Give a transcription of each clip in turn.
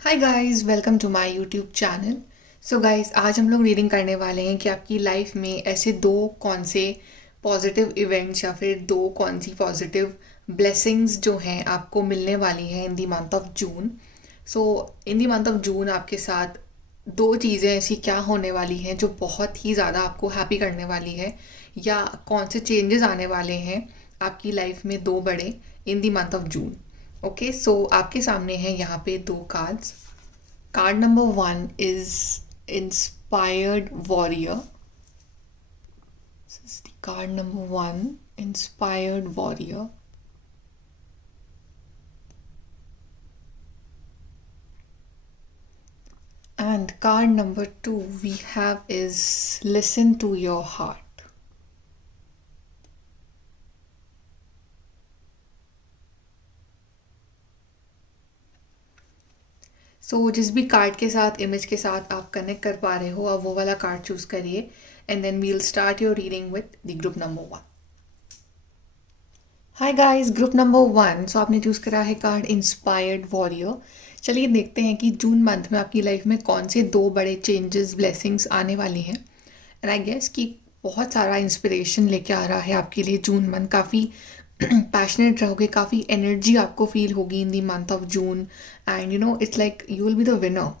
Hi guys, welcome to my YouTube channel. So guys, आज हम लोग रीडिंग करने वाले हैं कि आपकी लाइफ में ऐसे दो कौन से पॉजिटिव इवेंट्स या फिर दो कौन सी पॉजिटिव ब्लेसिंग्स जो हैं आपको मिलने वाली हैं in the month of June. So in the month of June आपके साथ दो चीज़ें ऐसी क्या होने वाली हैं जो बहुत ही ज़्यादा आपको हैप्पी करने वाली है, या कौन से चेंजेस आने वाले हैं आपकी लाइफ में दो बड़े in the month of June. Okay, so आपके सामने है यहाँ पे दो cards. Card number one is Inspired Warrior. This is the card number one, Inspired Warrior. And card number two we have is Listen to Your Heart. सो जिस भी card के साथ, इमेज के साथ आप कनेक्ट कर पा रहे हो, आप वो वाला कार्ड चूज करिए and then will start your reading with the group number one. Hi guys, group number one. So आपने चूज करा है कार्ड इंस्पायर्ड वॉरियर। चलिए देखते हैं कि जून मंथ में आपकी लाइफ में कौन से दो बड़े चेंजेस, ब्लेसिंग्स आने वाली हैं। एंड आई गेस कि बहुत सारा इंस्पिरेशन लेके आ रहा है आपके लिए जून मंथ। काफ़ी पैशनेट रहोगे, काफ़ी एनर्जी आपको फील होगी in the month of June. And it's like you will be the winner.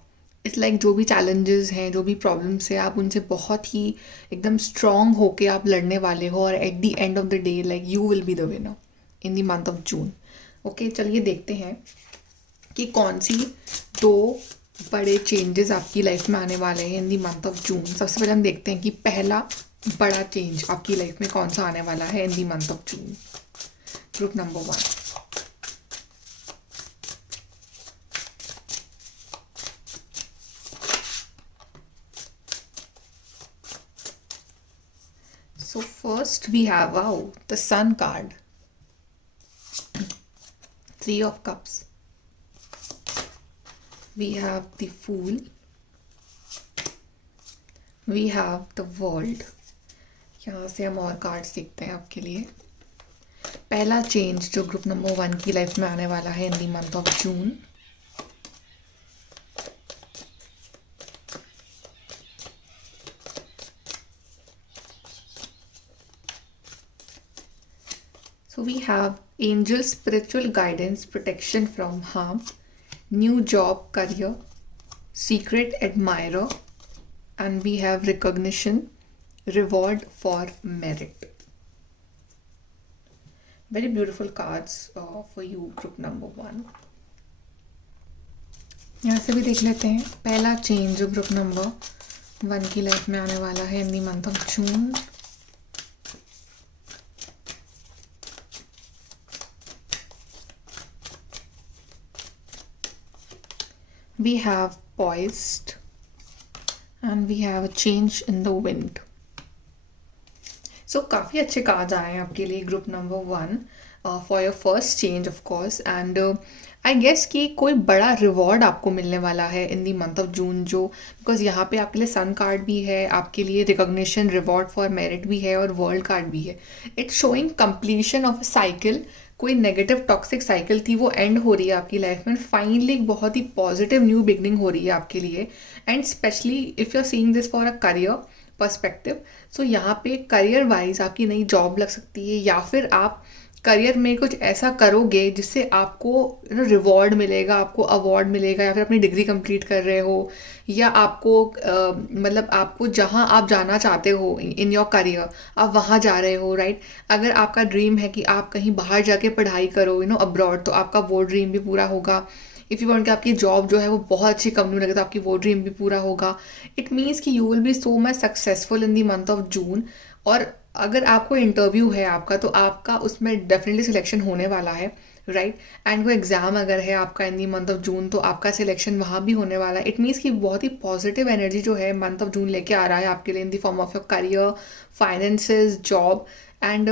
It's like जो भी चैलेंजेस हैं, जो भी प्रॉब्लम्स हैं, आप उनसे बहुत ही एकदम स्ट्रांग होके आप लड़ने वाले हो, और at the end of the day like you will be the winner in the month of June. Okay, चलिए देखते हैं कि कौन सी दो बड़े चेंजेस आपकी लाइफ में आने वाले हैं इन दी मंथ ऑफ जून। सबसे पहले हम देखते हैं कि पहला बड़ा चेंज आपकी लाइफ में कौन सा आने वाला है in the month of June. Group number one. So first we have, wow, the Sun card. Three of Cups. We have the Fool. We have the World. यहाँ से हम और कार्ड्स देखते हैं आपके लिए। पहला चेंज जो ग्रुप नंबर वन की लाइफ में आने वाला है in the month of June. So we have angel spiritual guidance, protection from harm, new job, career, secret admirer, and we have recognition, reward for merit. Very beautiful cards for you, group number one. यहाँ से भी देख लेते हैं पहला change जो group number one की life में आने वाला है in the month of June. We have poised and we have a change in the wind. So काफ़ी अच्छे कार्ड्स आए हैं आपके लिए group number one for your first change of course. And I guess कि कोई बड़ा रिवॉर्ड आपको मिलने वाला है इन दी मंथ ऑफ जून, जो बिकॉज यहाँ पे आपके लिए सन कार्ड भी है, आपके लिए रिकॉग्निशन, रिवॉर्ड फॉर मेरिट भी है, और वर्ल्ड कार्ड भी है। It's showing completion of a cycle. कोई नेगेटिव टॉक्सिक साइकिल थी, वो एंड हो रही है आपकी लाइफ में। फाइनली एक बहुत ही पॉजिटिव न्यू बिगनिंग हो रही है आपके लिए। And specially if you are seeing this for a career perspective, so यहाँ पे करियर वाइज आपकी नई जॉब लग सकती है, या फिर आप करियर में कुछ ऐसा करोगे जिससे आपको रिवॉर्ड मिलेगा, आपको अवार्ड मिलेगा, या फिर अपनी डिग्री कंप्लीट कर रहे हो, या आपको मतलब आपको जहाँ आप जाना चाहते हो इन योर करियर आप वहाँ जा रहे हो, राइट। अगर आपका ड्रीम है कि आप कहीं बाहर जाके पढ़ाई करो, अब्रॉड, तो आपका वो ड्रीम भी पूरा होगा। इफ़ यू वांट कि आपकी जॉब जो है वो बहुत अच्छी कंपनी में लगे, तो आपकी वो ड्रीम भी पूरा होगा। इट मीन्स कि you will B so much successful in the month of जून। और अगर आपको इंटरव्यू है आपका, तो आपका उसमें डेफिनेटली सिलेक्शन होने वाला है, राइट। एंड वो एग्ज़ाम अगर है आपका इन दी मंथ ऑफ जून, तो आपका सिलेक्शन वहाँ भी होने वाला है। इट मीन्स कि बहुत ही पॉजिटिव एनर्जी जो है मंथ ऑफ जून लेके आ रहा है आपके लिए in the form of your career, finances, job. And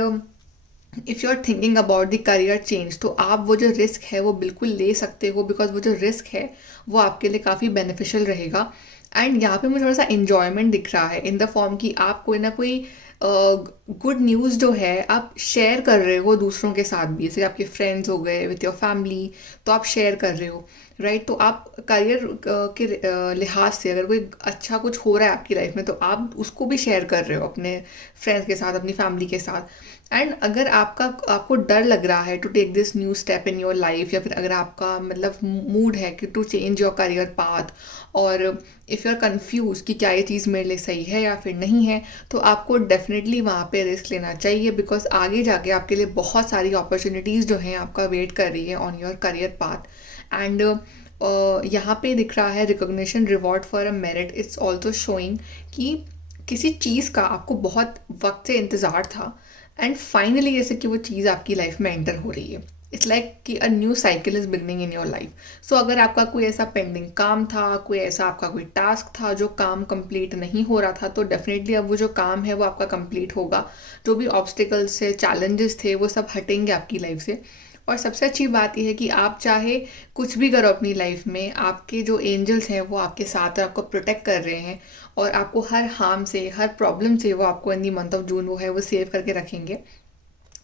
if you are thinking about the career change, तो आप वो जो रिस्क है वो बिल्कुल ले सकते हो, बिकॉज वो जो रिस्क है वो आपके लिए काफ़ी बेनिफिशियल रहेगा। एंड यहाँ पे मुझे थोड़ा सा इन्जॉयमेंट दिख रहा है इन द फॉर्म कि आप कोई ना कोई गुड न्यूज़ जो है आप शेयर कर रहे हो दूसरों के साथ भी, जैसे आपके फ्रेंड्स हो गए, विथ योर फैमिली, तो आप शेयर कर रहे हो, राइट। तो आप करियर के लिहाज से अगर कोई अच्छा कुछ हो रहा है आपकी लाइफ में तो आप उसको भी शेयर कर रहे हो अपने फ्रेंड्स के साथ, अपनी फैमिली के साथ। एंड अगर आपको डर लग रहा है to take this new step in your life, या फिर अगर आपका मतलब मूड है कि to change your career path, और इफ़ यू आर कन्फ्यूज कि क्या ये चीज़ मेरे लिए सही है या फिर नहीं है, तो आपको डेफिनेटली वहाँ पे रिस्क लेना चाहिए, बिकॉज आगे जाके आपके लिए बहुत सारी अपॉर्चुनिटीज़ जो हैं आपका वेट कर रही है on your career path. And यहाँ पे दिख रहा है recognition reward for a merit, it's also showing कि किसी चीज़ का आपको बहुत वक्त से इंतज़ार था, एंड फाइनली जैसे कि वो चीज़ आपकी लाइफ में एंटर हो रही है। इट्स लाइक कि a new cycle is beginning in your life. So अगर आपका कोई ऐसा पेंडिंग काम था, कोई ऐसा आपका कोई टास्क था जो काम कंप्लीट नहीं हो रहा था, तो डेफिनेटली अब वो जो काम है वो आपका कंप्लीट होगा। जो भी ऑब्स्टिकल्स थे, चैलेंजेस थे, वो सब हटेंगे आपकी लाइफ से। और सबसे अच्छी बात यह है कि आप चाहे कुछ भी करो अपनी लाइफ में, आपके जो एंजल्स हैं वो आपके साथ और आपको प्रोटेक्ट कर रहे हैं, और आपको हर हार्म से, हर प्रॉब्लम से वो आपको इन दी मंथ ऑफ जून वो है वो सेव करके रखेंगे।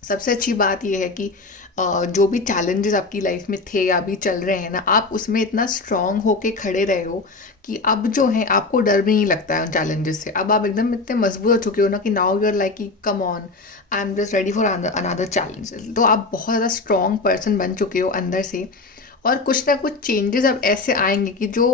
सबसे अच्छी बात यह है कि जो भी चैलेंजेस आपकी लाइफ में थे या अभी चल रहे हैं ना, आप उसमें इतना स्ट्रांग होके खड़े रहे हो कि अब जो है आपको डर भी नहीं लगता है उन चैलेंजेस से। अब आप एकदम इतने मजबूत हो चुके हो ना कि नाउ यू आर लाइक कि come on, I am just ready for another challenges. तो आप बहुत ज़्यादा स्ट्रांग पर्सन बन चुके हो अंदर से। और कुछ ना कुछ चेंजेस अब ऐसे आएंगे कि जो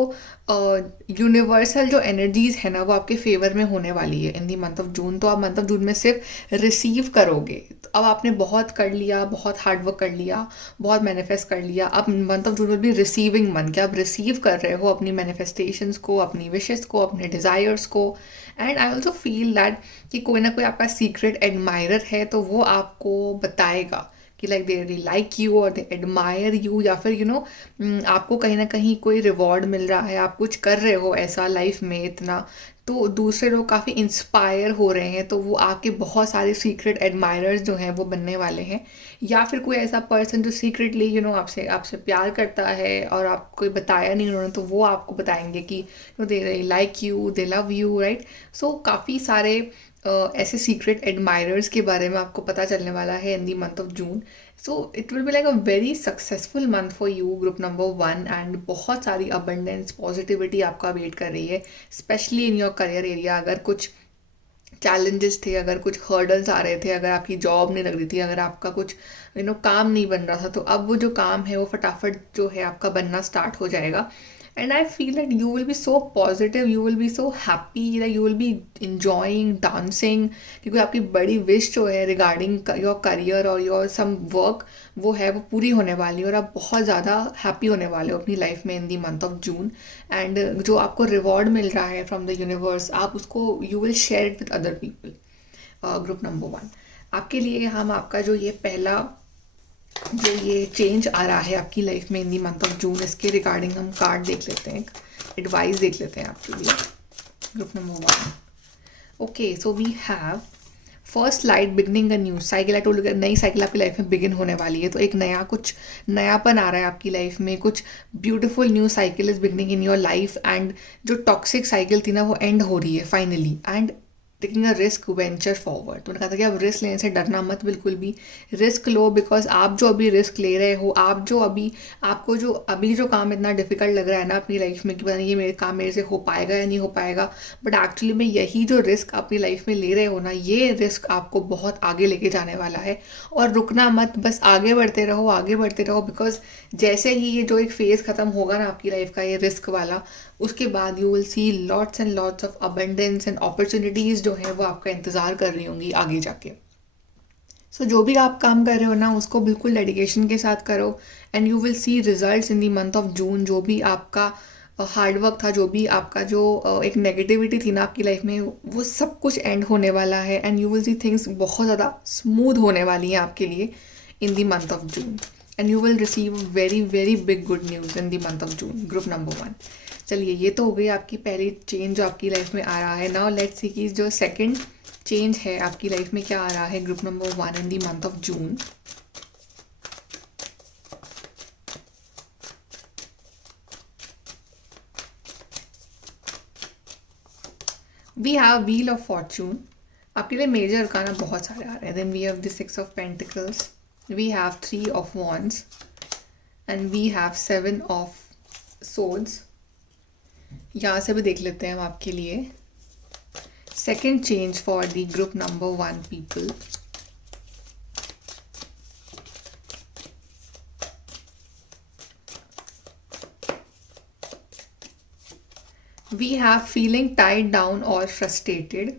यूनिवर्सल जो एनर्जीज है ना वो आपके फेवर में होने वाली है इन दी मंथ ऑफ जून। तो आप मंथ ऑफ जून में सिर्फ रिसीव करोगे। तो अब आपने बहुत कर लिया, बहुत हार्ड वर्क कर लिया, बहुत मैनिफेस्ट कर लिया, अब मंथ ऑफ जून में भी रिसीविंग मंथ, क्या आप रिसीव कर रहे हो अपनी मैनिफेस्टेशंस को, अपनी विशेस को, अपने डिज़ायर्स को। And I also feel that कि कोई ना कोई आपका सीक्रेट एडमायरर है, तो वो आपको बताएगा कि like they really like you और दे एडमायर यू, या फिर आपको कहीं ना कहीं कोई रिवॉर्ड मिल रहा है, आप कुछ कर रहे हो ऐसा लाइफ में इतना, तो दूसरे लोग काफ़ी इंस्पायर हो रहे हैं, तो वो आपके बहुत सारे सीक्रेट एडमायरर्स जो हैं वो बनने वाले हैं। या फिर कोई ऐसा पर्सन जो सीक्रेटली आपसे आपसे प्यार करता है और आप कोई बताया नहीं उन्होंने, तो वो आपको बताएंगे कि they like you, they love you, right. So काफ़ी सारे ऐसे सीक्रेट एडमायरर्स के बारे में आपको पता चलने वाला है in the month of June. So it will be like a very successful month for you, group number 1। And बहुत सारी अबंडेंस पॉजिटिविटी आपका वेट कर रही है, specially in your career area. अगर कुछ चैलेंजेस थे, अगर कुछ हर्डल्स आ रहे थे, अगर आपकी जॉब नहीं लग रही थी, अगर आपका कुछ काम नहीं बन रहा था, तो अब वो जो काम है वो फटाफट जो है आपका बनना स्टार्ट हो जाएगा। And I feel that you will B so positive, you will B so happy, you will B enjoying dancing, क्योंकि आपकी बड़ी विश जो है रिगार्डिंग योर करियर और योर सम वर्क वो है वो पूरी होने वाली है, और आप बहुत ज़्यादा हैप्पी होने वाले हो अपनी लाइफ में in the month of June. And जो आपको रिवॉर्ड मिल रहा है फ्रॉम द यूनिवर्स, आप उसको you will share it with other people. Group number 1 आपके लिए हम आपका जो ये पहला जो ये चेंज आ रहा है आपकी लाइफ में इन दी मंथ ऑफ जून, इसके रिगार्डिंग हम कार्ड देख लेते हैं, एडवाइस देख लेते हैं आपके लिए। Group number 1, okay, so we have first light beginning a new cycle. I told you नई साइकिल आपकी लाइफ में बिगिन होने वाली है, तो एक नया कुछ नयापन आ रहा है आपकी लाइफ में, कुछ beautiful new cycle is beginning in your life. And जो टॉक्सिक साइकिल थी ना वो एंड हो रही है finally, and taking a risk venture forward. तो उन्होंने कहा था कि आप रिस्क लेने से डरना मत, बिल्कुल भी रिस्क लो, बिकॉज आप जो अभी रिस्क ले रहे हो, आप जो अभी आपको जो अभी जो काम इतना डिफिकल्ट लग रहा है ना अपनी लाइफ में कि पता नहीं ये मेरे काम मेरे से हो पाएगा या नहीं हो पाएगा, बट एक्चुअली में यही जो रिस्क अपनी लाइफ में ले रहे हो ना, ये रिस्क आपको बहुत आगे लेके जाने वाला है। और रुकना मत, बस आगे बढ़ते रहो, आगे बढ़ते रहो, बिकॉज जैसे ही ये जो एक फेज़ ख़त्म होगा ना आपकी लाइफ का, ये रिस्क वाला, उसके बाद you will C lots and lots of abundance and opportunities जो हैं वो आपका इंतज़ार कर रही होंगी आगे जाके। सो जो भी आप काम कर रहे हो ना उसको बिल्कुल डेडिकेशन के साथ करो, and you will C results in the month of जून। जो भी आपका हार्ड वर्क था, जो भी आपका जो एक नेगेटिविटी थी ना आपकी लाइफ में, वो सब कुछ एंड होने वाला है, and you will see things बहुत ज़्यादा स्मूथ होने वाली हैं आपके लिए in the month of June. And you will receive very very big good news in the month of June, group number 1। चलिए, ये तो हो गई आपकी पहली चेंज जो आपकी लाइफ में आ रहा है। नाउ लेट्स सी कि जो सेकंड चेंज है आपकी लाइफ में क्या आ रहा है, group number 1 in the month of June. We have wheel of fortune. आपके लिए मेजर अरकाना बहुत सारे आ रहे हैं। Then we have the 6 of pentacles, we have 3 of wands, and we have 7 of swords, यहाँ से भी देख लेते हैं हम आपके लिए second change for the group number 1 people. We have feeling tied down or frustrated.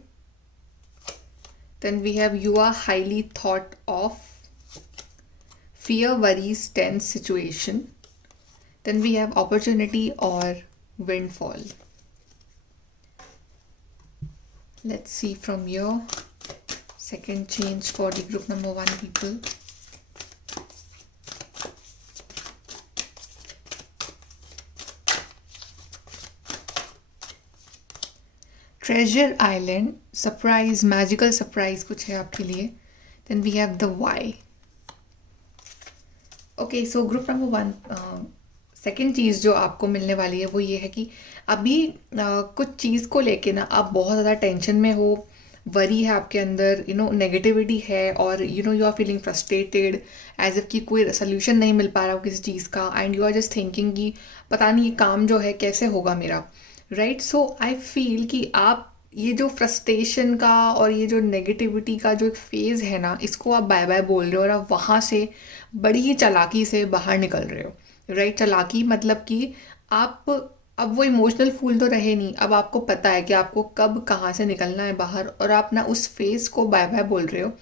Then we have you are highly thought of. Fear, worries, tense situation. Then we have opportunity or windfall. Let's see from your second change for the group number 1 people. Treasure island, surprise, magical surprise कुछ है आपके लिए. Then we have the Y. Okay, so group number 1 second चीज़ जो आपको मिलने वाली है वो ये है कि अभी कुछ चीज़ को लेके ना आप बहुत ज़्यादा टेंशन में हो, वरी है आपके अंदर, नेगेटिविटी है, और you are feeling frustrated as if कि कोई सोल्यूशन नहीं मिल पा रहा हो किसी चीज़ का, and you are just thinking कि पता नहीं ये काम जो है कैसे होगा मेरा. राइट, सो आई फील कि आप ये जो फ्रस्ट्रेशन का और ये जो नेगेटिविटी का जो एक फेज़ है ना, इसको आप बाय बाय बोल रहे हो और आप वहाँ से बड़ी ही चालाकी से बाहर निकल रहे हो. राइट, चालाकी मतलब कि आप अब वो इमोशनल फूल तो रहे नहीं, अब आपको पता है कि आपको कब कहाँ से निकलना है बाहर, और आप ना उस फेज़ को बाय बाय बोल रहे हो.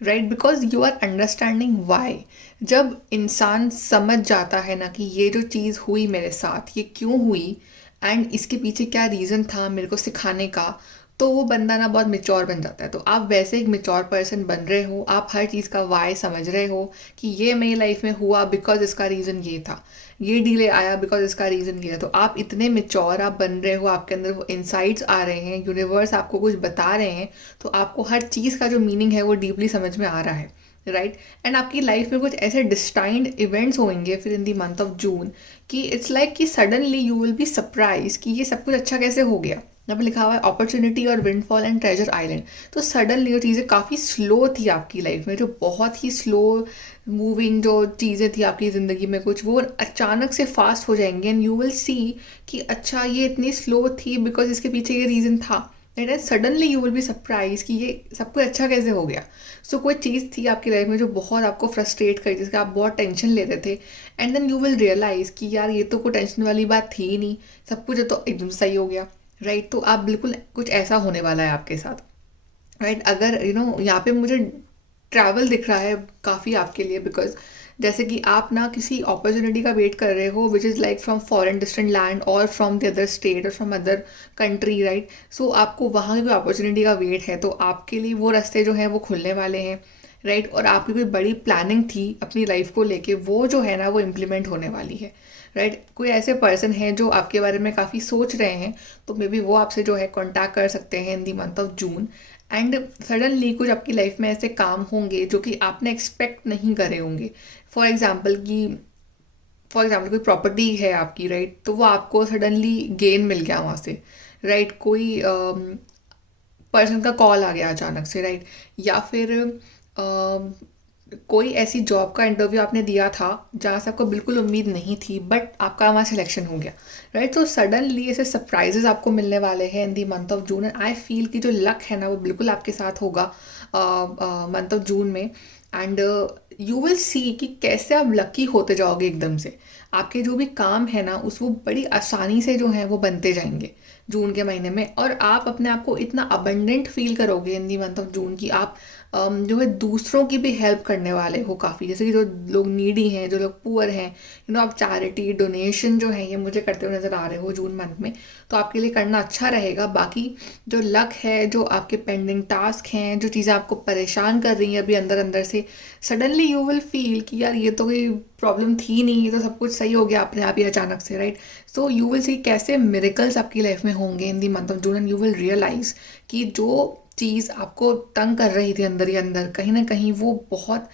Right, because you are understanding why. जब इंसान समझ जाता है ना कि ये जो चीज़ हुई मेरे साथ ये क्यों हुई एंड इसके पीछे क्या रीज़न था मेरे को सिखाने का, तो वो बंदा ना बहुत मिच्योर बन जाता है. तो आप वैसे एक मिच्योर पर्सन बन रहे हो, आप हर चीज़ का वाई समझ रहे हो कि ये मेरी लाइफ में हुआ बिकॉज इसका रीज़न ये था, ये डिले आया बिकॉज इसका रीज़न ये है. तो आप इतने मिच्योर आप बन रहे हो, आपके अंदर वो इंसाइट्स आ रहे हैं, यूनिवर्स आपको कुछ बता रहे हैं, तो आपको हर चीज़ का जो मीनिंग है वो डीपली समझ में आ रहा है. राइट, एंड आपकी लाइफ में कुछ ऐसे डिस्टाइंड इवेंट्स होंगे फिर इन दी मंथ ऑफ जून कि इट्स लाइक कि suddenly you will be surprise कि ये सब कुछ अच्छा कैसे हो गया. यहाँ पे लिखा हुआ है अपॉर्चुनिटी और विंडफॉल एंड ट्रेजर आइलैंड. तो सडनली जो चीज़ें काफ़ी स्लो थी आपकी लाइफ में, जो बहुत ही स्लो मूविंग जो चीज़ें थी आपकी ज़िंदगी में, कुछ वो अचानक से फास्ट हो जाएंगे एंड यू विल सी कि अच्छा ये इतनी स्लो थी बिकॉज इसके पीछे ये रीज़न था. Right, and suddenly you will be surprise कि ये सब कुछ अच्छा कैसे हो गया. सो कोई चीज़ थी आपकी लाइफ में जो बहुत आपको फ्रस्ट्रेट करी, जिसका आप बहुत टेंशन लेते थे, and then you will realise कि यार ये तो कोई टेंशन वाली बात थी ही नहीं, सब कुछ तो एकदम सही हो गया. राइट, तो आप बिल्कुल कुछ ऐसा होने वाला है आपके साथ. राइट, अगर यहाँ पे मुझे ट्रैवल दिख रहा है काफ़ी आपके लिए, बिकॉज जैसे कि आप ना किसी अपॉर्चुनिटी का वेट कर रहे हो which is like from foreign distant land और फ्रॉम द अदर स्टेट और फ्रॉम अदर कंट्री. राइट, सो आपको वहाँ की कोई अपॉर्चुनिटी का वेट है, तो आपके लिए वो रास्ते जो हैं वो खुलने वाले हैं. राइट, और आपकी कोई बड़ी प्लानिंग थी अपनी लाइफ को लेके, वो जो है ना वो इम्प्लीमेंट होने वाली है. राइट, कोई ऐसे पर्सन हैं जो आपके बारे में काफ़ी सोच रहे हैं, तो मे बी वो आपसे जो है कॉन्टैक्ट कर सकते हैं in the month of June. And suddenly कुछ आपकी लाइफ में ऐसे काम होंगे जो कि आपने एक्सपेक्ट नहीं करे होंगे. फॉर एग्जाम्पल कोई प्रॉपर्टी है आपकी. राइट, तो वो आपको सडनली गेन मिल गया वहाँ से. राइट, कोई पर्सन का कॉल आ गया अचानक से. राइट, या फिर कोई ऐसी जॉब का इंटरव्यू आपने दिया था जहाँ से आपको बिल्कुल उम्मीद नहीं थी, बट आपका वहाँ सिलेक्शन हो गया. राइट, तो सडनली ऐसे सरप्राइजेस आपको मिलने वाले हैं in the month of June. And I feel कि जो लक है ना वो बिल्कुल आपके साथ होगा मंथ ऑफ जून में. एंड यू विल सी कि कैसे आप लकी होते जाओगे एकदम से. आपके जो भी काम है ना वो बड़ी आसानी से जो है वो बनते जाएंगे जून के महीने में, और आप अपने आप को इतना अबंडेंट फील करोगे इन दी मंथ ऑफ जून की आप जो है दूसरों की भी हेल्प करने वाले हो काफ़ी. जैसे कि जो लोग नीडी हैं, जो लोग पुअर हैं, आप चैरिटी डोनेशन जो है ये मुझे करते हुए नज़र आ रहे हो जून मंथ में, तो आपके लिए करना अच्छा रहेगा. बाकी जो लक है, जो आपके पेंडिंग टास्क हैं, जो चीज़ें आपको परेशान कर रही हैं अभी अंदर अंदर से, सडनली यू विल फील कि यार ये तो कोई प्रॉब्लम थी नहीं, ये तो सब कुछ सही हो गया अपने आप ही अचानक से. Right, so you will see कैसे मिरेकल्स आपकी लाइफ में होंगे in the month of June, and you will realise कि जो चीज़ आपको तंग कर रही थी अंदर ही अंदर, कहीं ना कहीं वो बहुत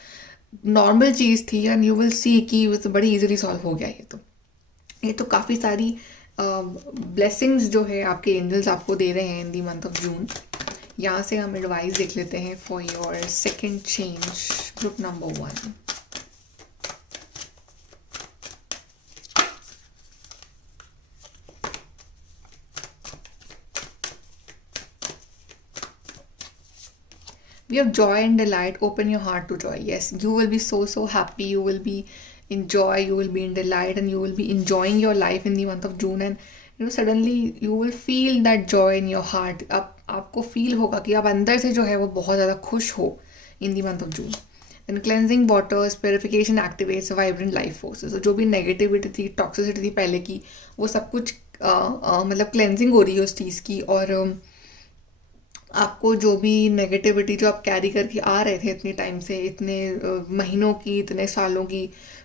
नॉर्मल चीज़ थी, एंड यू विल सी कि वो तो बड़ी इजीली सॉल्व हो गया. ये तो काफ़ी सारी ब्लेसिंग्स जो है आपके एंजल्स आपको दे रहे हैं इन दी मंथ ऑफ जून. यहाँ से हम एडवाइस देख लेते हैं for your second change group number 1. We have joy and delight. Open your heart to joy. Yes, you will be so happy. You will be in joy. You will be in delight, and you will be enjoying your life in the month of June. And suddenly you will feel that joy in your heart. अब आपको feel होगा कि आप अंदर से जो है वो बहुत ज़्यादा खुश हो in the month of June. Then cleansing waters, purification activates vibrant life forces. So जो भी नेगेटिविटी थी, टॉक्सिसिटी थी पहले की, वो सब कुछ मतलब क्लेंजिंग हो रही है उस चीज़ की। और आपको जो भी नेगेटिविटी जो आप कैरी करके आ रहे थे इतने टाइम से, इतने महीनों की, इतने सालों की,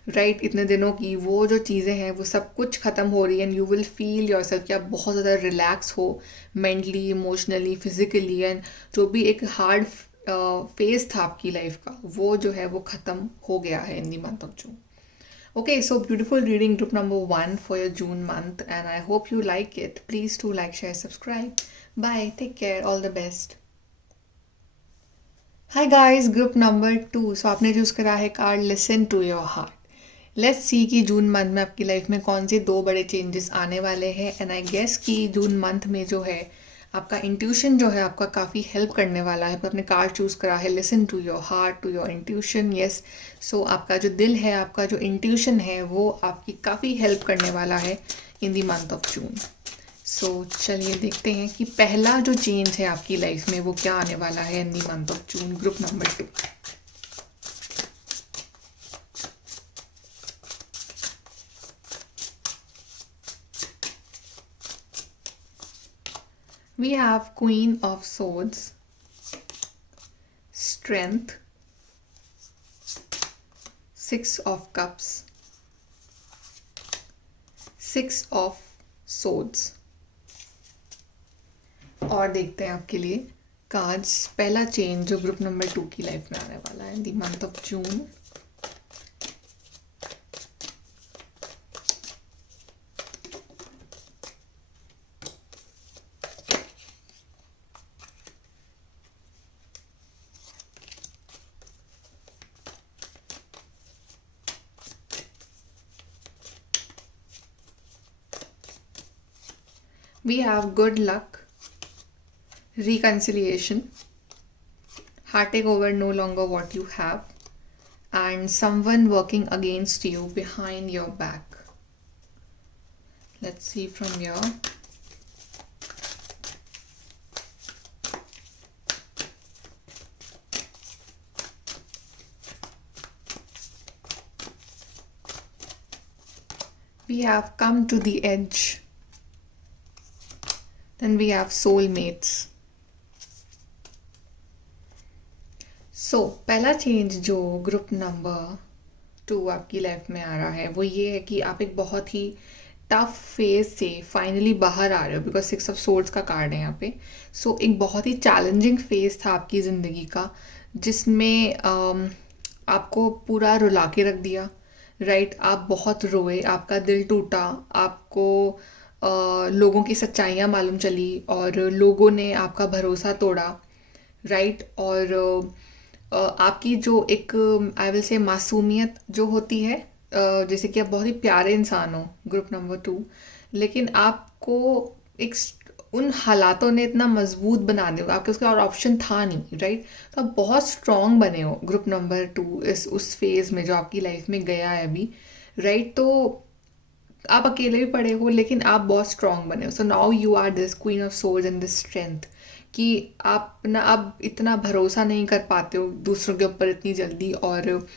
राइट, इतने दिनों की, वो जो चीज़ें हैं वो सब कुछ ख़त्म हो रही है। And you will feel your self कि आप बहुत ज़्यादा रिलैक्स हो, मेंटली, इमोशनली, फिजिकली। एंड जो भी एक हार्ड फेज था आपकी लाइफ का, वो जो है वो ख़त्म हो गया है इन the month of June. Okay, so beautiful reading group number 1 for your June month, and I hope you like it. Please do like, share, subscribe. Bye, take care, all the best. Hi guys, group number 2. So आपने choose करा है card listen to your heart. Let's see कि June month में आपकी life में कौन से 2 बड़े चेंजेस आने वाले हैं. एंड आई गेस कि जून मंथ में जो है आपका इंट्यूशन जो है आपका काफ़ी हेल्प करने वाला है. आपने कार्ड चूज़ करा है listen to your heart, to your intuition. Yes, so आपका जो दिल है, आपका जो इंट्यूशन है, वो आपकी काफ़ी हेल्प करने वाला है in the month of June. सो चलिए देखते हैं कि पहला जो चेंज है आपकी लाइफ में वो क्या आने वाला है in the month of June, group number 2. We have Queen of Swords, Strength, 6 of Cups, 6 of Swords. और देखते हैं आपके लिए कार्ड्स. पहला चेंज जो ग्रुप नंबर 2 की लाइफ में आने वाला है in the month of June. We have good luck, reconciliation, heartache over no longer what you have, and someone working against you behind your back. Let's see from here. We have come to the edge. Then we have soulmates. So पहला change जो group number 2 आपकी life में आ रहा है वो ये है कि आप एक बहुत ही टफ फेज से फाइनली बाहर आ रहे हो, बिकॉज 6 ऑफ सोर्ड्स का कार्ड है यहाँ पे. सो एक बहुत ही चैलेंजिंग फेज था आपकी ज़िंदगी का, जिसमें आपको पूरा रुला के रख दिया, राइट. आप बहुत रोए, आपका दिल टूटा, आपको लोगों की सच्चाइयाँ मालूम चली और लोगों ने आपका भरोसा तोड़ा, राइट. और आपकी जो एक आई विल से मासूमियत जो होती है, जैसे कि आप बहुत ही प्यारे इंसान हो ग्रुप नंबर 2, लेकिन आपको एक उन हालातों ने इतना मजबूत बना दिया, आपके उसका और ऑप्शन था नहीं, राइट. तो आप बहुत स्ट्रॉन्ग बने हो ग्रुप नंबर 2 इस उस फेज़ में जो आपकी लाइफ में गया है अभी, राइट. तो आप अकेले भी पड़े हो लेकिन आप बहुत स्ट्रॉन्ग बने हो. So now you are this queen of swords and this strength, कि आप ना अब इतना भरोसा नहीं कर पाते हो दूसरों के ऊपर इतनी जल्दी, और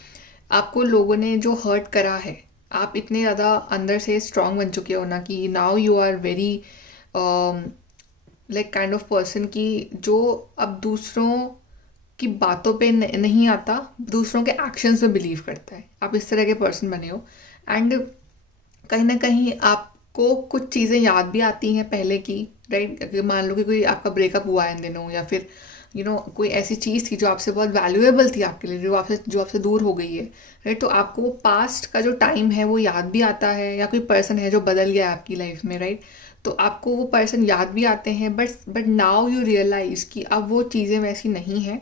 आपको लोगों ने जो हर्ट करा है, आप इतने ज़्यादा अंदर से स्ट्रॉन्ग बन चुके हो ना कि now you are very like kind of person की जो अब दूसरों की बातों पे नहीं आता, दूसरों के एक्शंस में बिलीव करता है. आप इस तरह के पर्सन बने हो. एंड कहीं ना कहीं आपको कुछ चीज़ें याद भी आती हैं पहले की, राइट. मान लो कि कोई आपका ब्रेकअप हुआ है इन दिनों, या फिर कोई ऐसी चीज़ थी जो आपसे बहुत वैल्यूएबल थी आपके लिए, जो आपसे दूर हो गई है, राइट. तो आपको वो पास्ट का जो टाइम है वो याद भी आता है, या कोई पर्सन है जो बदल गया है आपकी लाइफ में, राइट. तो आपको वो पर्सन याद भी आते हैं, बट नाउ यू रियलाइज़ कि अब वो चीज़ें वैसी नहीं हैं,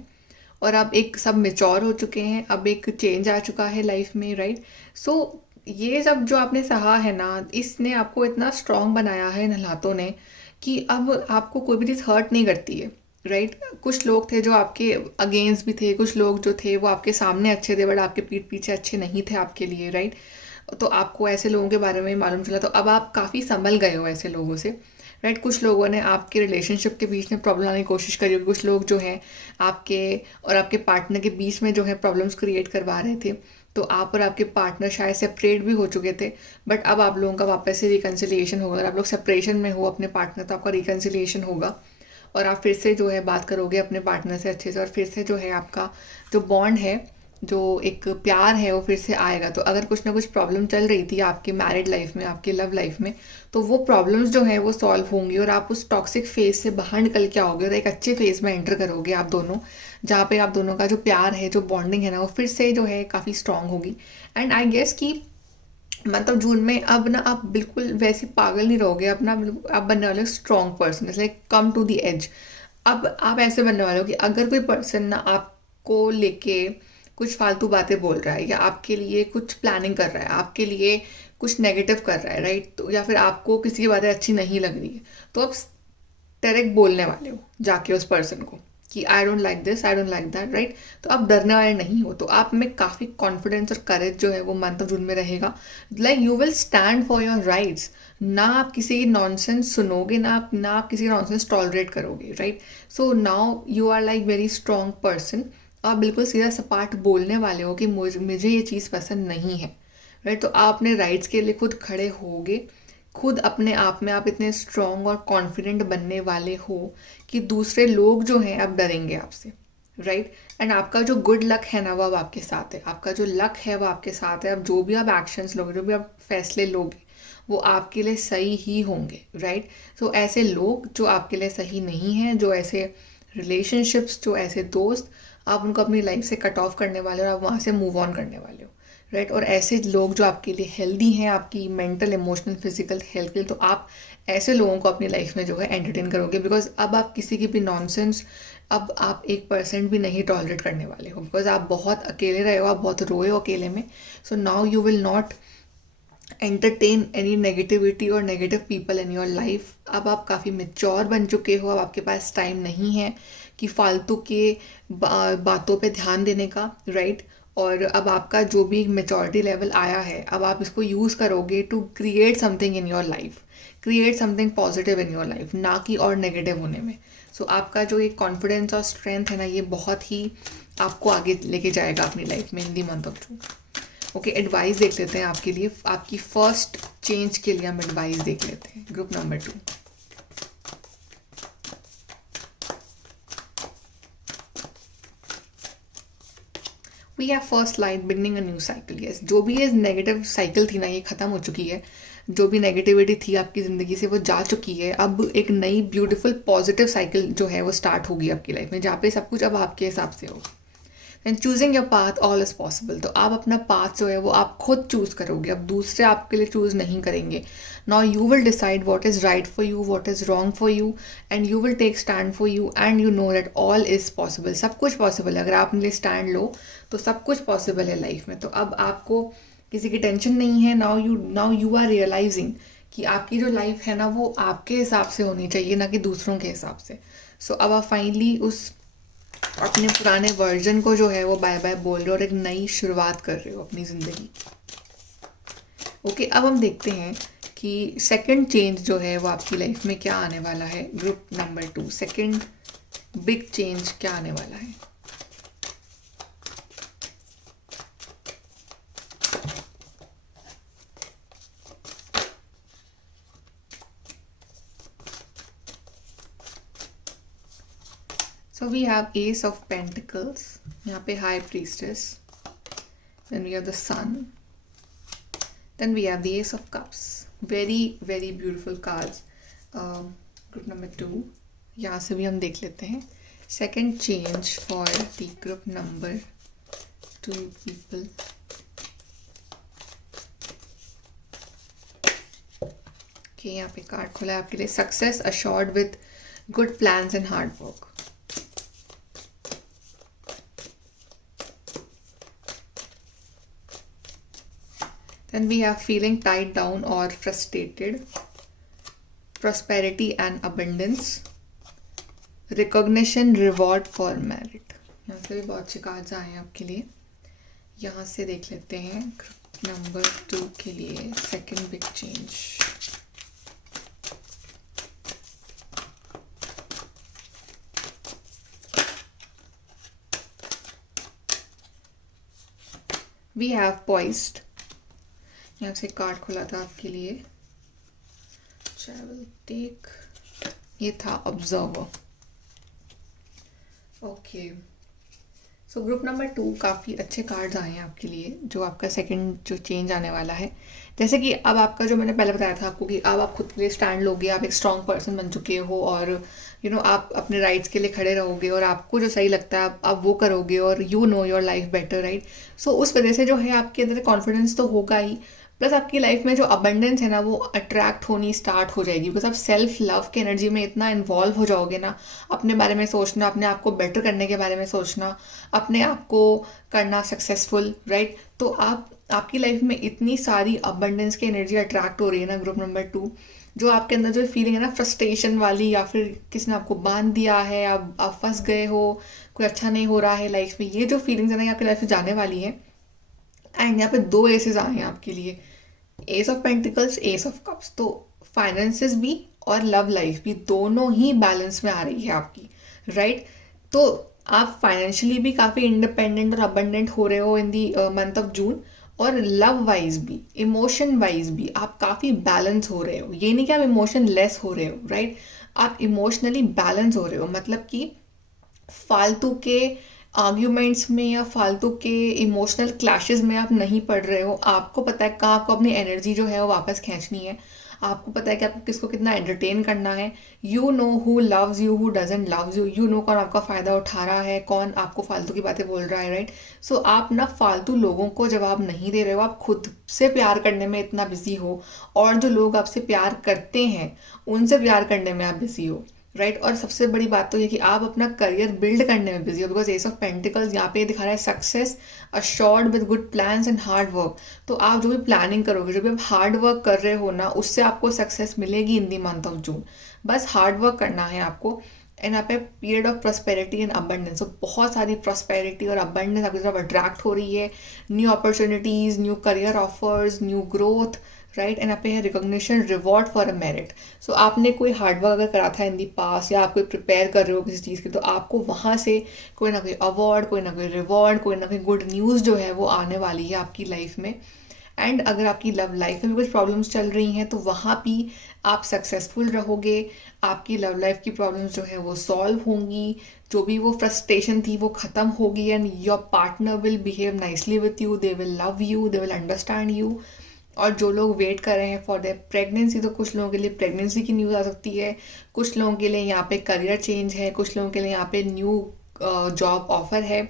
और अब एक सब मेच्योर हो चुके हैं, अब एक चेंज आ चुका है लाइफ में, राइट. सो ये सब जो आपने सहा है ना, इसने आपको इतना स्ट्रॉन्ग बनाया है इन हालातों ने, कि अब आपको कोई भी चीज़ हर्ट नहीं करती है. राइट। कुछ लोग थे जो आपके अगेंस्ट भी थे, कुछ लोग जो थे वो आपके सामने अच्छे थे बट आपके पीठ पीछे अच्छे नहीं थे आपके लिए, राइट। तो आपको ऐसे लोगों के बारे में मालूम चला, तो अब आप काफ़ी संभल गए हो ऐसे लोगों से, राइट। कुछ लोगों ने आपके रिलेशनशिप के बीच में प्रॉब्लम लाने की कोशिश करी होगी, कुछ लोग जो हैं आपके और आपके पार्टनर के बीच में जो है प्रॉब्लम्स क्रिएट करवा रहे थे। तो आप और आपके पार्टनर शायद सेपरेट भी हो चुके थे, बट अब आप लोगों का वापस से रिकन्सिलिएशन होगा। अगर आप लोग सेपरेशन में हो अपने पार्टनर, तो आपका रिकन्सिलिएशन होगा और आप फिर से जो है बात करोगे अपने पार्टनर से अच्छे से, और फिर से जो है आपका जो बॉन्ड है, जो एक प्यार है, वो फिर से आएगा। तो अगर कुछ ना कुछ प्रॉब्लम चल रही थी आपकी मैरिड लाइफ में, आपकी लव लाइफ में, तो वो प्रॉब्लम्स जो है वो सॉल्व होंगी और आप उस टॉक्सिक फेज से बाहर निकल के आओगे और एक अच्छे फेज में एंटर करोगे आप दोनों, जहाँ पे आप दोनों का जो प्यार है, जो बॉन्डिंग है ना, वो फिर से जो है काफ़ी स्ट्रांग होगी। एंड आई गेस कि मतलब जून में अब ना आप बिल्कुल वैसे पागल नहीं रहोगे, अब ना आप बनने वाले हो strong person, like come to the edge. अब आप ऐसे बनने वाले हो कि अगर कोई पर्सन ना आपको लेके कुछ फालतू बातें बोल रहा है या आपके लिए कुछ प्लानिंग कर रहा है, आपके लिए कुछ नेगेटिव कर रहा है, राइट, तो या फिर आपको किसी की बातें अच्छी नहीं लग रही है, तो आप डायरेक्ट बोलने वाले हो जाके उस पर्सन को कि I don't like this, I don't like that, right. तो आप डरने वाले नहीं हो, तो आप में काफ़ी कॉन्फिडेंस और करेज जो है वो मंथ ऑफ जून में रहेगा। Like you will stand for your rights, ना आप किसी की नॉनसेंस सुनोगे, ना आप किसी का नॉनसेंस टॉलरेट करोगे, right. So now you are like very strong person. आप बिल्कुल सीधा सपाट मुझे बोलने वाले हो कि मुझे ये चीज़ पसंद नहीं है, राइट। तो आप अपने राइट्स के लिए खुद खड़े होगे, खुद अपने आप में आप इतने स्ट्रॉन्ग और कॉन्फिडेंट बनने वाले हो कि दूसरे लोग जो हैं अब डरेंगे आपसे, राइट। एंड आपका जो गुड लक है ना वो अब आपके साथ है, आपका जो लक है वो आपके साथ है। अब जो भी आप एक्शंस लोगे, जो भी आप फैसले लोगे, वो आपके लिए सही ही होंगे, राइट। तो ऐसे लोग जो आपके लिए सही नहीं हैं, जो ऐसे रिलेशनशिप्स, जो ऐसे दोस्त, आप उनको अपनी लाइफ से कट ऑफ करने वाले हो और आप वहाँ से मूव ऑन करने वाले हो, राइट। और ऐसे लोग जो आपके लिए हेल्दी हैं, आपकी मेंटल इमोशनल फिजिकल हेल्थ के लिए, तो आप ऐसे लोगों को अपनी लाइफ में जो है एंटरटेन करोगे, बिकॉज अब आप किसी की भी नॉनसेंस, अब आप 1% भी नहीं टॉलरेट करने वाले हो, बिकॉज आप बहुत अकेले रहे हो, आप बहुत रोए हो अकेले में। So now you will not entertain any negativity और negative people in your life. अब आप काफ़ी मेच्योर बन चुके हो, अब आपके पास टाइम नहीं है कि फालतू के बातों पे ध्यान देने का, राइट। और अब आपका जो भी मेच्योरिटी लेवल आया है, अब आप इसको यूज़ करोगे to create something in your life, create something positive in your life, ना कि और नेगेटिव होने में। सो आपका जो ये कॉन्फिडेंस और स्ट्रेंथ है ना, ये बहुत ही आपको आगे लेके जाएगा अपनी लाइफ में in the month of June. Okay, advice देख लेते हैं आपके लिए, आपकी फर्स्ट चेंज के लिए हम एडवाइस देख लेते हैं। Group number 2, we have first light beginning a new cycle. Yes, जो भी ये नेगेटिव साइकिल थी ना, ये ख़त्म हो चुकी है। जो भी नेगेटिविटी थी आपकी ज़िंदगी से वो जा चुकी है। अब एक नई ब्यूटीफुल पॉजिटिव साइकिल जो है वो स्टार्ट होगी आपकी लाइफ में, जहाँ पे सब कुछ अब आपके हिसाब से होगा। And choosing your path all is possible. तो आप अपना पाथ जो है वो आप खुद चूज़ करोगे, अब दूसरे आपके लिए चूज़ नहीं करेंगे। Now you will decide what is right for you, what is wrong for you, and you will take stand for you, and you know that all is possible. सब कुछ पॉसिबल है, अगर आप अपने लिए स्टैंड लो तो सब कुछ पॉसिबल है लाइफ में। तो अब आपको किसी की टेंशन नहीं है। नाउ यू आर रियलाइजिंग कि आपकी जो लाइफ है ना वो आपके हिसाब से होनी चाहिए, ना कि दूसरों के हिसाब से। सो अब आप फाइनली उस अपने पुराने वर्जन को जो है वो बाय बाय बोल रहे हो और एक नई शुरुआत कर रहे हो अपनी ज़िंदगी। ओके, अब हम देखते हैं कि सेकंड चेंज जो है वो आपकी लाइफ में क्या आने वाला है। Group number 2, second big change क्या आने वाला है। So we have Ace of Pentacles, यहाँ पे High Priestess, then we have the Sun, then we have the Ace of Cups. Very very beautiful cards. Group number 2, यहाँ से भी हम देख लेते हैं second change for the group number 2 people. Okay, यहाँ पे कार्ड खुला है आपके लिए, success assured with good plans and hard work. Then we have feeling tied down or frustrated, prosperity and abundance, recognition, reward for merit. यहाँ से भी बहुत से कार्ड्स आए हैं आपके लिए। यहाँ से देख लेते हैं ग्रुप नंबर 2 के लिए second big change. We have poised. यहाँ से कार्ड खुला था आपके लिए, ट्रैवल टेक, ये था observer. Okay, so group number 2 काफ़ी अच्छे कार्ड्स आए हैं आपके लिए, जो आपका सेकंड जो चेंज आने वाला है। जैसे कि अब आपका जो मैंने पहले बताया था आपको कि अब आप खुद के लिए स्टैंड लोगे, आप एक स्ट्रॉन्ग पर्सन बन चुके हो और आप अपने राइट्स के लिए खड़े रहोगे और आपको जो सही लगता है आप वो करोगे और you know your life better, right. So उस वजह से जो है आपके अंदर कॉन्फिडेंस तो होगा ही, प्लस आपकी लाइफ में जो अबंडेंस है ना वो अट्रैक्ट होनी स्टार्ट हो जाएगी, बिकॉज आप सेल्फ लव के एनर्जी में इतना इन्वॉल्व हो जाओगे ना, अपने बारे में सोचना, अपने आप को बेटर करने के बारे में सोचना, अपने आप को करना सक्सेसफुल, राइट। तो आपकी लाइफ में इतनी सारी अबंडेंस की एनर्जी अट्रैक्ट हो रही है ना ग्रुप नंबर 2, जो आपके अंदर जो फीलिंग है ना फ्रस्ट्रेशन वाली, या फिर किसी ने आपको बांध दिया है, आप फंस गए हो, कोई अच्छा नहीं हो रहा है लाइफ में, ये जो फीलिंग्स है ना आपकी लाइफ में जाने वाली है। एंड यहाँ पे 2 एसेस आए हैं आपके लिए, S of pentacles, S of cups. तो फाइनेंसेस भी और लव लाइफ भी दोनों ही बैलेंस में आ रही है आपकी, राइट। तो आप फाइनेंशियली भी काफ़ी इंडिपेंडेंट और अबंडेंट हो रहे हो इन दी मंथ ऑफ जून, और लव वाइज भी, इमोशन वाइज भी आप काफ़ी बैलेंस हो रहे हो। ये नहीं कि आप इमोशन लेस हो रहे हो, राइट। आप इमोशनली बैलेंस हो रहे हो, मतलब कि फालतू के आर्ग्यूमेंट्स में या फालतू के इमोशनल क्लैशेस में आप नहीं पड़ रहे हो। आपको पता है कहाँ आपको अपनी एनर्जी जो है वो वापस खींचनी है, आपको पता है कि आपको किसको कितना एंटरटेन करना है। You know who loves you, who doesn't loves you, you know कौन आपका फ़ायदा उठा रहा है, कौन आपको फालतू की बातें बोल रहा है, राइट। सो आप ना फालतू लोगों को जवाब नहीं दे रहे हो, आप खुद से प्यार करने में इतना बिजी हो, और जो लोग आपसे प्यार करते हैं उनसे प्यार करने में आप बिजी हो, राइट। और सबसे बड़ी बात तो ये कि आप अपना करियर बिल्ड करने में बिजी हो, बिकॉज एस ऑफ पेंटिकल्स यहाँ पे दिखा रहा है success assured with good plans and hard work. तो आप जो भी प्लानिंग करोगे, जो भी आप हार्ड वर्क कर रहे हो ना, उससे आपको सक्सेस मिलेगी इन दी मंथ ऑफ जून। बस हार्ड वर्क करना है आपको। एंड यहाँ पे period of prosperity and abundance, तो बहुत सारी प्रॉस्पेरिटी और अबंडेंस आपकी तरफ अट्रैक्ट हो रही है। New opportunities, new career offers, new growth, right. And यहाँ पे है recognition, reward for a merit. So आपने कोई हार्डवर्क अगर करा था इन दी पास, या आप कोई प्रिपेयर कर रहे हो किसी चीज़ की, तो आपको वहाँ से कोई ना कोई अवार्ड, कोई ना कोई रिवॉर्ड, कोई ना कोई गुड न्यूज़ जो है वो आने वाली है आपकी लाइफ में। एंड अगर आपकी लव लाइफ में भी कुछ प्रॉब्लम्स चल रही हैं तो वहाँ भी आप सक्सेसफुल रहोगे, आपकी लव लाइफ की प्रॉब्लम्स जो है वो सॉल्व होंगी, जो भी वो फ्रस्ट्रेशन थी वो ख़त्म होगी, and your partner will behave nicely with you, they will love you, they will understand you. और जो लोग वेट कर रहे हैं फॉर देयर प्रेगनेंसी, तो कुछ लोगों के लिए प्रेगनेंसी की न्यूज़ आ सकती है, कुछ लोगों के लिए यहाँ पे करियर चेंज है, कुछ लोगों के लिए यहाँ पे न्यू जॉब ऑफर है,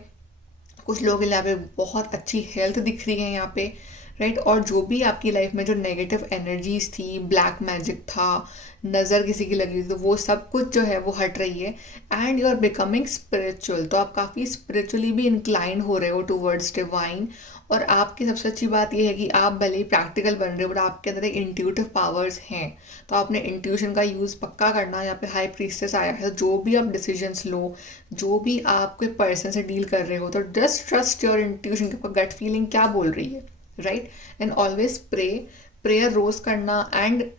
कुछ लोगों के लिए यहाँ पे बहुत अच्छी हेल्थ दिख रही है यहाँ पे, राइट। और जो भी आपकी लाइफ में जो नेगेटिव एनर्जीज थी, ब्लैक मैजिक था, नज़र किसी की लगी थी, तो वो सब कुछ जो है वो हट रही है। And you are becoming spiritual, तो आप काफ़ी स्पिरिचुअली भी इंक्लाइन हो रहे हो टूवर्ड्स डिवाइन। और आपकी सबसे अच्छी बात यह है कि आप भले ही प्रैक्टिकल बन रहे हो, बट आपके अंदर एक इंट्यूटिव पावर्स हैं, तो आपने इंट्यूशन का यूज़ पक्का करना। यहाँ पे हाई प्रीस्टेस आया है, जो भी आप डिसीजंस लो, जो भी आप कोई पर्सन से डील कर रहे हो, तो जस्ट ट्रस्ट योर इंट्यूशन, कि आपका गट फीलिंग क्या बोल रही है, राइट। एंड ऑलवेज प्रेयर रोज करना, एंड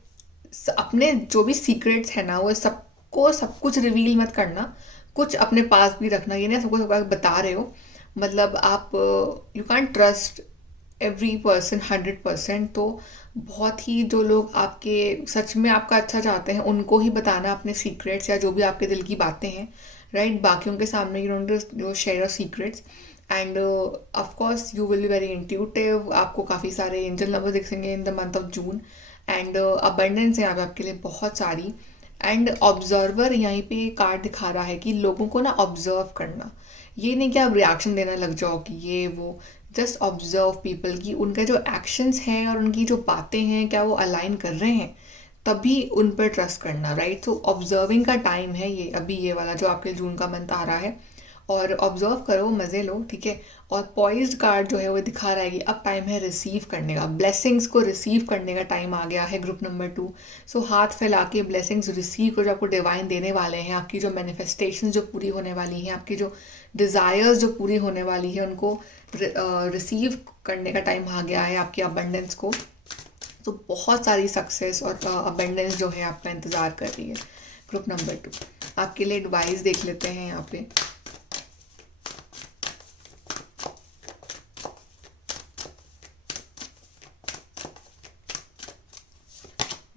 अपने जो भी सीक्रेट्स है ना वो सबको सब कुछ रिवील मत करना, कुछ अपने पास भी रखना। ये नहीं सबको सब बता रहे हो, मतलब आप you can trust every person 100%। तो बहुत ही जो लोग आपके सच में आपका अच्छा चाहते हैं उनको ही बताना अपने सीक्रेट्स, या जो भी आपके दिल की बातें हैं, राइट। बाकियों के सामने you don't share your secrets. End of course you will be very intuitive, आपको काफ़ी सारे एंजल नंबर दिखेंगे इन the month of June. And abundance है यहाँ पे आपके लिए बहुत सारी। एंड ऑब्जर्वर यहीं पे कार्ड दिखा रहा है कि लोगों को ना ऑब्जर्व करना, ये नहीं कि आप रिएक्शन देना लग जाओ कि ये वो, जस्ट ऑब्जर्व पीपल की उनके जो एक्शंस हैं और उनकी जो बातें हैं क्या वो अलाइन कर रहे हैं, तभी उन पर ट्रस्ट करना, राइट। तो ऑब्जर्विंग का टाइम है ये, अभी ये वाला जो आपके जून का मंथ आ रहा है। और ऑब्जर्व करो, मज़े लो, ठीक है। और पॉइज्ड कार्ड जो है वो दिखा रहा है कि अब टाइम है रिसीव करने का, ब्लेसिंग्स को रिसीव करने का टाइम आ गया है ग्रुप नंबर 2। सो हाथ फैला के ब्लेसिंग्स रिसीव करो जो आपको डिवाइन देने वाले हैं। आपकी जो मैनिफेस्टेशन जो पूरी होने वाली हैं, आपकी जो डिज़ायर्स जो पूरी होने वाली है, उनको रिसीव करने का टाइम आ गया है, आपकी अबंडेंस को। तो बहुत सारी सक्सेस और अबंडेंस जो है आपका इंतज़ार कर रही है ग्रुप नंबर 2। आपके लिए एडवाइस देख लेते हैं यहाँ पे।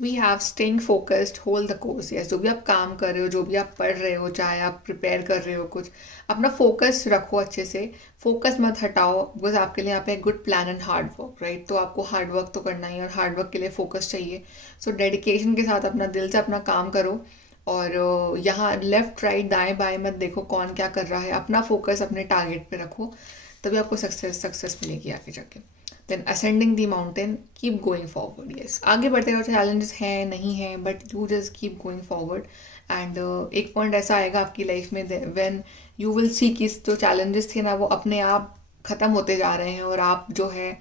We have staying focused hold the course. Yes, जो भी आप काम कर रहे हो, जो भी आप पढ़ रहे हो, चाहे आप प्रिपेयर कर रहे हो कुछ, अपना फोकस रखो अच्छे से। फोकस मत हटाओ, बिकॉज आपके लिए यहाँ पे good plan and hard work, right. तो आपको हार्ड वर्क तो करना ही है और हार्ड वर्क के लिए फोकस चाहिए। सो डेडिकेशन के साथ अपना दिल से अपना काम करो। और यहाँ लेफ्ट राइट दाएं बाएं मत देखो कौन क्या कर रहा है, अपना फोकस अपने टारगेट पे रखो, तभी आपको सक्सेस मिलेगी आगे जाके। Then ascending the mountain, keep going forward. Yes, आगे बढ़ते रहो, चैलेंजेस हैं नहीं हैं, but you just keep going forward. And एक पॉइंट ऐसा आएगा आपकी लाइफ में व्हेन यू विल सी कि जो चैलेंजेस थे ना वो अपने आप ख़त्म होते जा रहे हैं और आप जो है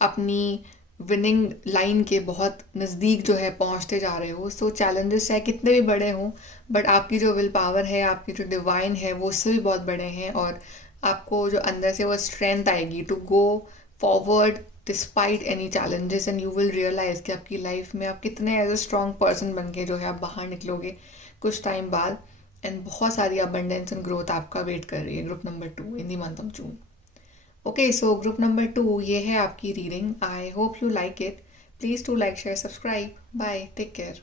अपनी विनिंग लाइन के बहुत नज़दीक जो है पहुंचते जा रहे हो। सो चैलेंजेस चाहे कितने भी बड़े हों, बट आपकी जो विल पावर है, आपकी जो डिवाइन है, वो उससे भी बहुत बड़े हैं। और आपको जो अंदर से वो स्ट्रेंथ आएगी to go forward despite any challenges, and you will realise कि आपकी लाइफ में आप कितने एज अ स्ट्रॉन्ग पर्सन बन के जो है आप बाहर निकलोगे कुछ टाइम बाद। एंड बहुत सारी अबंडेंस एंड ग्रोथ आपका वेट कर रही है group number 2 in the month of June. Okay, so group number 2 ये है आपकी reading. I hope you like it. Please to like share subscribe. Bye, take care.